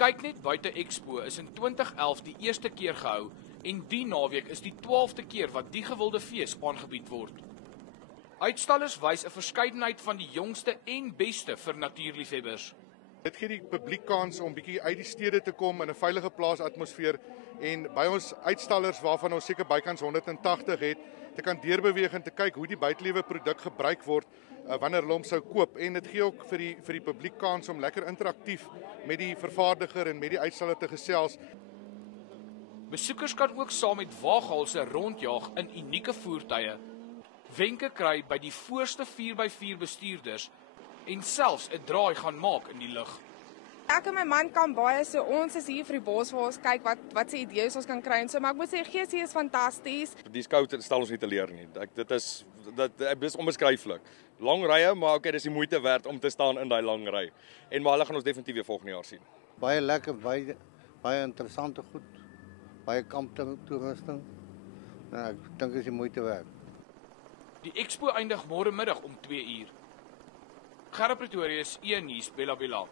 Kyk net buite Expo is in 2011 die eerste keer gehou en die naweek is die 12de keer wat die gewilde fees aangebied word. Uitstallers wys 'n verskeidenheid van die jongste en beste vir natuurliefhebbers. Dit gee die publiek kans om bietjie uit die stede te kom in 'n veilige plaasatmosfeer en by ons uitstallers waarvan ons seker bykans 180 het, te kan deurbeweeg en te kyk hoe die buitelewe produk gebruik word wanneer hulle hom sou koop, en dit gee ook vir die publiek kans om lekker interaktief met die vervaardiger en met die uitstaller te gesels. Besoekers kan ook saam met waaghalse rondjaag in unieke voertuie, wenke kry by die voorste 4x4 bestuurders en selfs 'n draai gaan maak in die lug. Ek en my man kan baie, so ons is hier vir die bos waar ons kyk wat se idees ons kan kry en so, maar ek moet sê GC is fantasties. Die scout stel ons nie teleur nie. Dit is onbeskryflik. Lang rye, maar okay, dis die moeite werd om te staan in daai lang ry. En maar hulle gaan ons definitief weer volgende jaar sien. Baie lekker, baie interessante goed. Baie kamptoerusting. Ek dink is die moeite werd. Die expo eindig môre middag om 2 uur. Gerard Pretorius, E-nuus, Bella Bella.